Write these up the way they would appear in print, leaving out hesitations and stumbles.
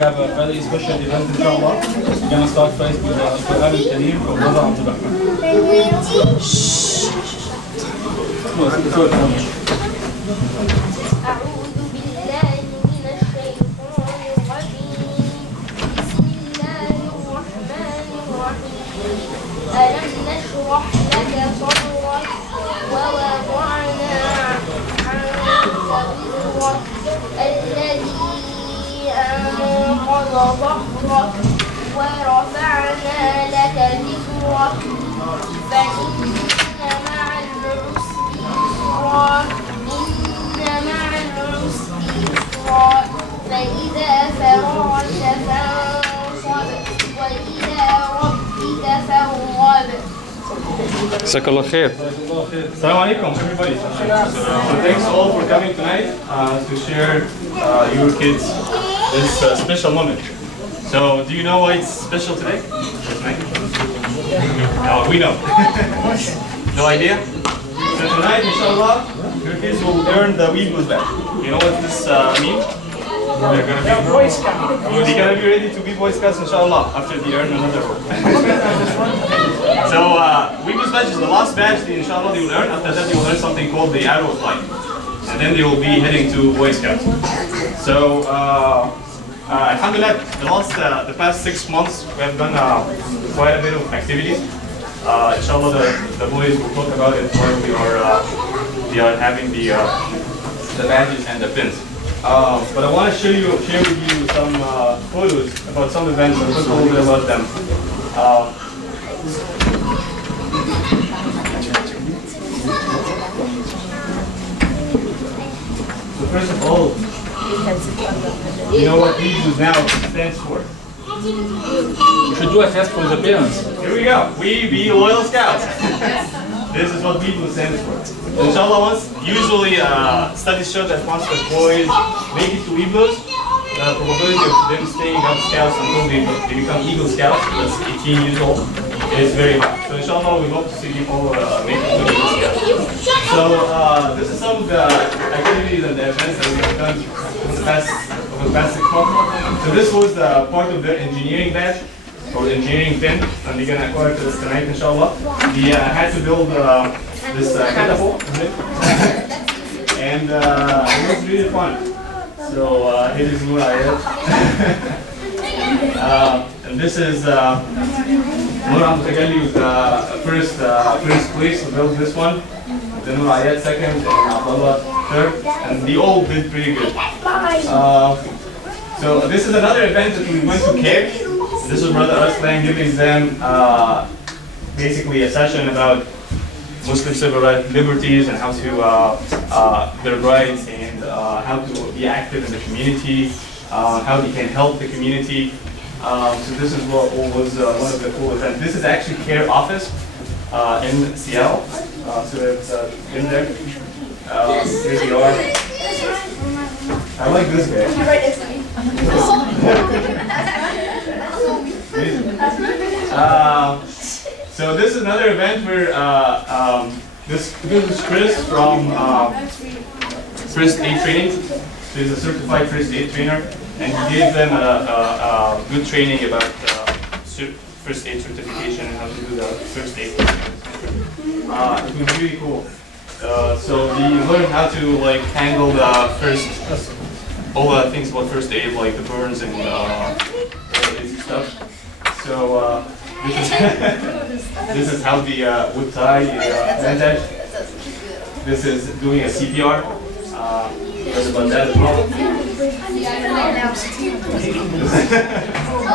We have a very special event inshallah. We're gonna start first with the Quran al-Kareem from Brother Abdul Rahman. ألم نشرح لك صدرك ووضعنا عنك وزرك الذي أنقض ظهرك ورفعنا لك ذكرك فإن مع العسر يسرا إن مع العسر يسرا فإذا فرغت فانصب وإلى ربك فارغب. جزاك الله خير. Assalamu alaikum, everybody. So thanks all for coming tonight to share your kids this special moment. So do you know why it's special today? No, we know. No idea? So tonight, inshallah, your kids will earn the Webelos badge. You know what this means? They're going to be Boy Scouts. They're going to be ready to be Boy Scouts, inshallah, after they earn another one. So, Webelos badge is the last badge that, inshallah, they will earn. After that, they will learn something called the arrow of light. And then they will be heading to Boy Scouts. So, alhamdulillah, the past 6 months, we have done quite a bit of activities. Inshallah, the boys will talk about it while we are having the badges and the pins. But I want to share with you some photos about some events and talk a little bit about them. So first of all, you know what Webelos now stands for? We should do a test for the parents. Here we go. We be loyal scouts. This is what Webelos stands for. Inshallah, usually studies show that once the boys make it to Webelos, the probability of them staying up scouts until they become Eagle Scouts, that's 18 years old, is very high. So inshallah, we hope to see people make it to Eagle Scouts. So this is some of the activities and the events that we have done over the past 6 months. So this was part of the engineering badge, or engineering pin, and they're gonna acquire this tonight, inshallah. We had to build this catapult, and it was really fun. So here is Nur Ayat. And this is Nur Amtagali, first place to build this one. Then Nur Ayat second, and Abdullah third, and they all did pretty good. So this is another event that we went to CARE. This was Brother Arslan giving them basically a session about Muslim civil rights, liberties, and how to their rights, and how to be active in the community, how they can help the community. So this is what was one of the cool events. This is actually CARE office in Seattle. So it's in there. Here we are. I like this guy. You're right next to me. So this is another event where this is Chris from First Aid Training. So he's a certified First Aid trainer, and he gave them a good training about First Aid certification and how to do the First Aid. It was really cool. So we learned how to like handle the all the things about first aid, like the burns and all the easy stuff. So this is how the would tie bandage. This is doing a CPR. There's about that as well.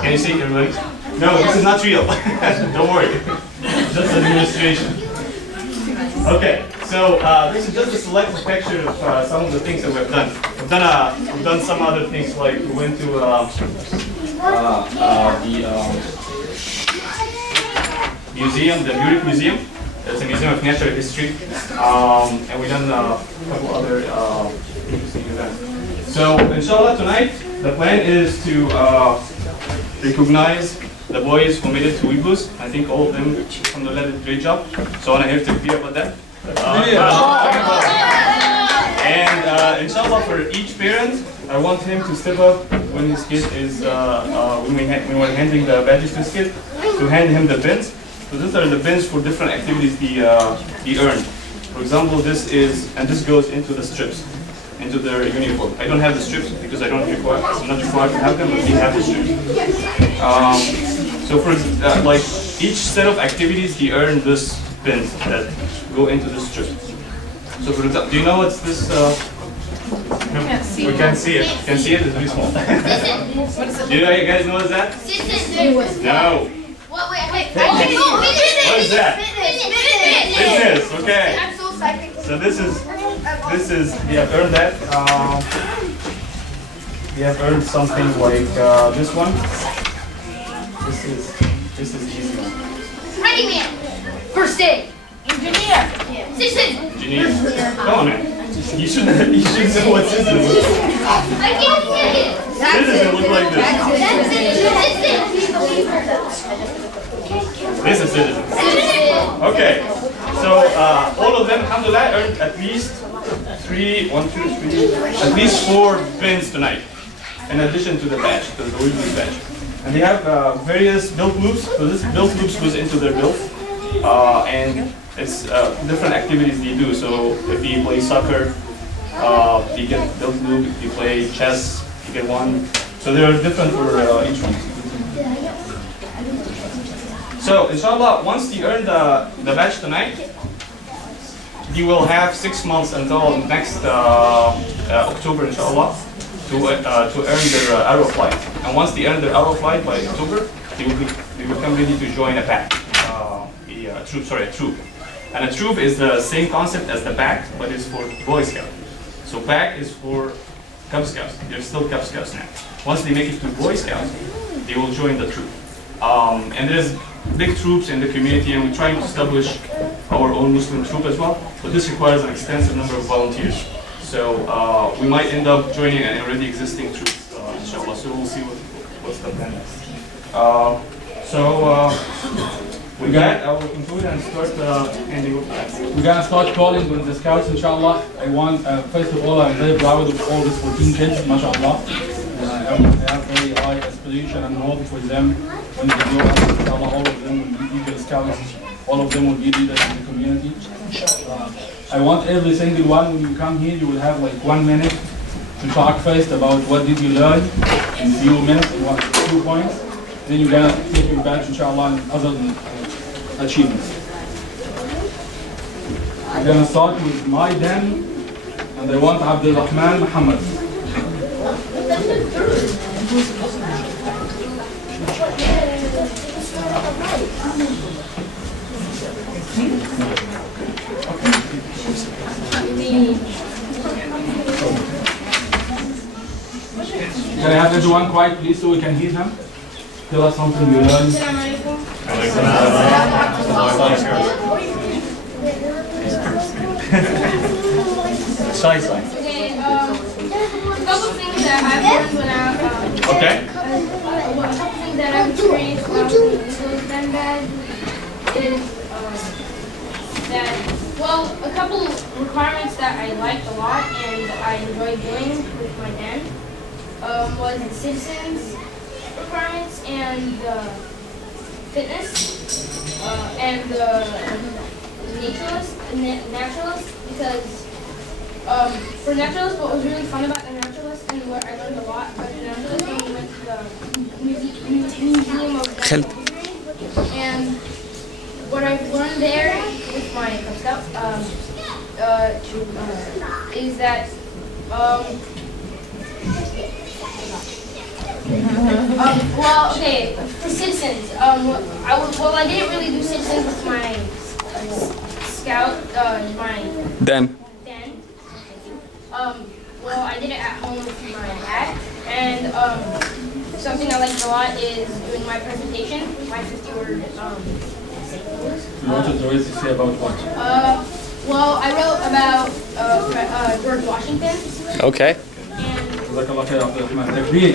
Can you see everybody? No, this is not real. Don't worry. Just a demonstration. Okay, so this is just a selected picture of some of the things that we've done. We've done some other things, like we went to the museum, the Munich Museum. It's a museum of natural history, and we've done a couple other interesting events. So, inshallah, tonight the plan is to recognize the boys who made it to Webelos. I think all of them, alhamdulillah, did a great job. So I want to hear to hear about that. And inshallah, for each parent, I want him to step up when his kid is, when we're handing the badges to his kid, to hand him the pins. So these are the pins for different activities he earned. For example, this is, and this goes into the strips, into their uniform. I don't have the strips because I'm not required to have them, but we have the strips. So for like each set of activities, he earned this pins that go into this strip. So for example, do you know what's this? We can't see it. You can see it, it's very small. Do you guys know what's that? No. Wait. What is that? Business. Okay. I'm so psychic. So this is we have earned that. We have earned something like this one. This is easy one. Ready man. First aid. Engineer. Citizen. Engineer. Come on, man. You should know what citizen is. I can't see it. Citizen look like this. This is citizen. Okay. So all of them, alhamdulillah, earned at least at least 4 pins tonight, in addition to the badge, to the Webelos badge. And they have various build loops. So this build loops goes into their build, and it's different activities they do. So if you play soccer, you get build loop. If you play chess, you get one. So they are different for each one. So inshallah, once you earn the badge tonight, you will have 6 months until next October, inshallah, to earn their arrow flight. And once they earn their arrow flight by October, they will become ready to join a pack, a troop. And a troop is the same concept as the pack, but it's for Boy Scout. So pack is for Cub Scouts. They're still Cub Scouts now. Once they make it to Boy Scouts, they will join the troop. And there's big troops in the community, and we're trying to establish our own Muslim troop as well. But this requires an extensive number of volunteers. So we might end up joining an already existing troop, inshallah. So we'll see what's the plan next. With that, I will conclude and start handing over. We're gonna start calling on the scouts, inshallah. I want, first of all, I'm very proud of all these 14 kids, mashallah. I have very high aspiration and hope for them when they grow up. Inshallah, all of them will be Eagle Scouts. All of them will be leaders in the community. I want every single one, when you come here, you will have like 1 minute to talk first about what did you learn in a few minutes, in 2 points. Then you're gonna take your badge, inshallah, and other achievements. I'm gonna start with my den, and I want Abdul Rahman Muhammad. Can I have everyone quiet, please, so we can hear them? Tell us something you learned. Shy. Okay, a couple things that I've learned when I Okay. a couple things that I've experienced when I was in Webelos then bad is that, well, a couple requirements that I liked a lot and I enjoyed doing with my den was the citizens requirements and the fitness and the naturalist, because for naturalist, what was really fun about the naturalist and what I learned a lot about the naturalist when we went to the museum of natural history, and what I've learned there with my Cub Scout is that well, okay, for citizens, I didn't really do citizens with my scout, my Dan. Well, I did it at home with my dad, and something I liked a lot is doing my presentation, my 50-word essay. What is there is to say about what? Well, I wrote about George Washington. Okay. And Jazakallah khair, Abdul Rahman. Takbir.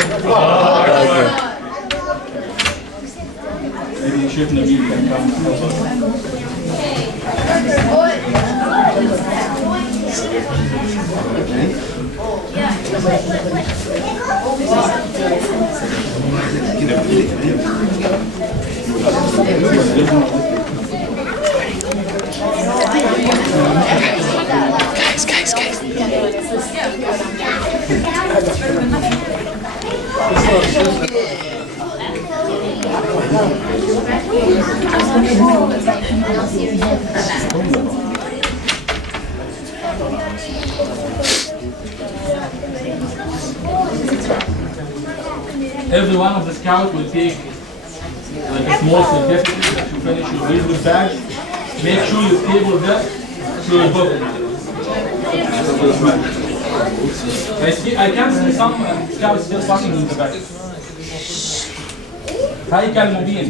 Maybe Sheikh Nabil can come help us. okay. Every one of the scouts will take like a small certificate that you finish your Webelos badge. Make sure you staple that to your book. I can see some scouts still passing in the back. هيكل مبين.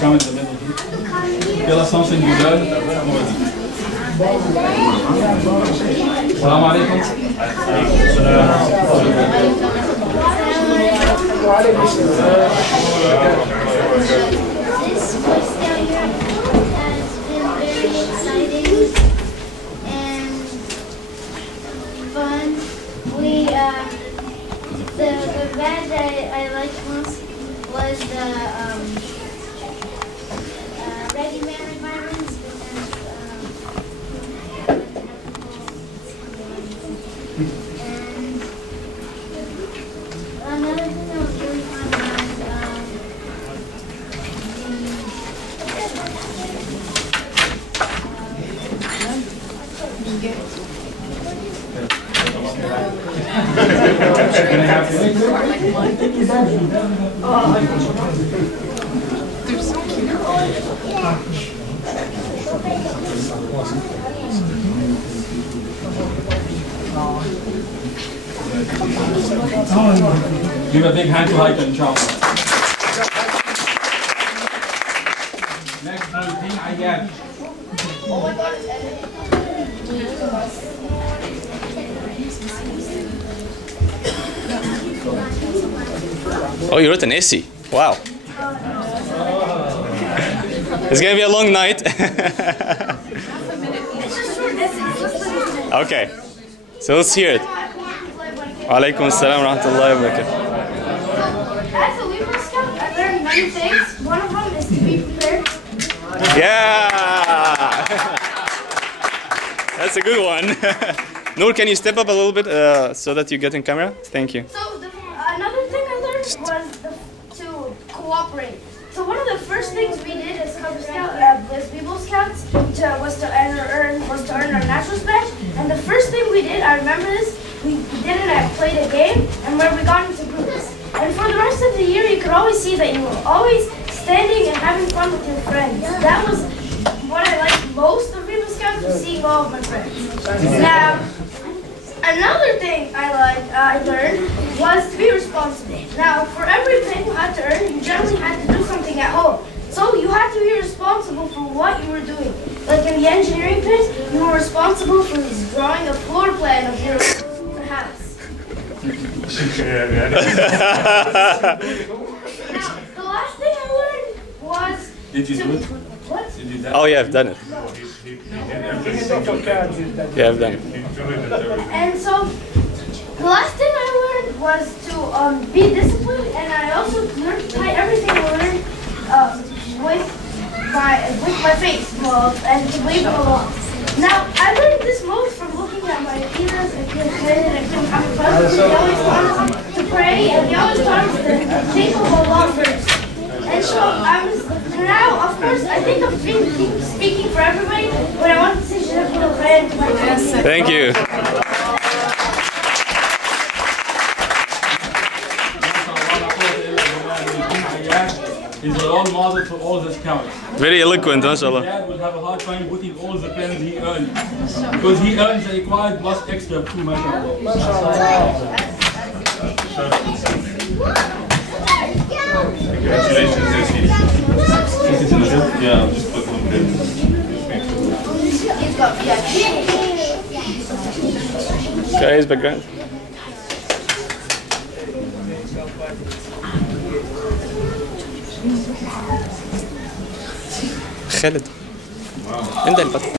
Come in the middle. Tell us something you learned. Assalamu alaikum. This first year has been very exciting and fun. The badge I liked most was the ready-man environments, and another thing that was really fun was Can I have you? Give a big hand to Haika, inshallah. Next thing I get. Oh, you wrote an essay. Wow. It's gonna be a long night. Okay. So let's hear it. Walaikum assalam wa rahmatullahi wa barakatuh. As a Webelos scout, I learned many things. One of them is to be prepared. Yeah. That's a good one. Noor, can you step up a little bit so that you get in camera? Thank you. So another thing I learned was to cooperate. So one of the first things we did as Cub Scout, as Webelos Scouts, was to earn our naturals badge. And the first thing we did, I remember this, we played a game, and where we got into groups. And for the rest of the year, you could always see that you were always standing and having fun with your friends. That was what I liked most of Webelos Scouts, was seeing all of my friends. Now, another thing I learned was to be responsible. Now, for everything you had to earn, you generally had to do something at home. So you had to be responsible for what you were doing. Like in the engineering pit, you were responsible for drawing a floor plan of your house. Now, the last thing I learned was Did you do it? What? Oh yeah, I've done it. Yeah, I've done it. And so, the last thing I learned was to be disciplined, and I also learned to tie everything I learned with my face, and to leave it alone. Now, I learned this most from looking at my leaders and having fun. They always taught us to pray, and they always taught us to think of Allah first. And so now, of course, I think I'm speaking for everybody, but I want to say Jazakumullah khairan to my family. Thank you. He's a role model for all the scouts. Very eloquent, mashallah. Dad will have a hard time putting all the pens he earned. Because he earns the required plus extra too, mashallah. Congratulations, Jesse. Yeah, I'll just put one there. Guys, background. خالد انت اللي فتح.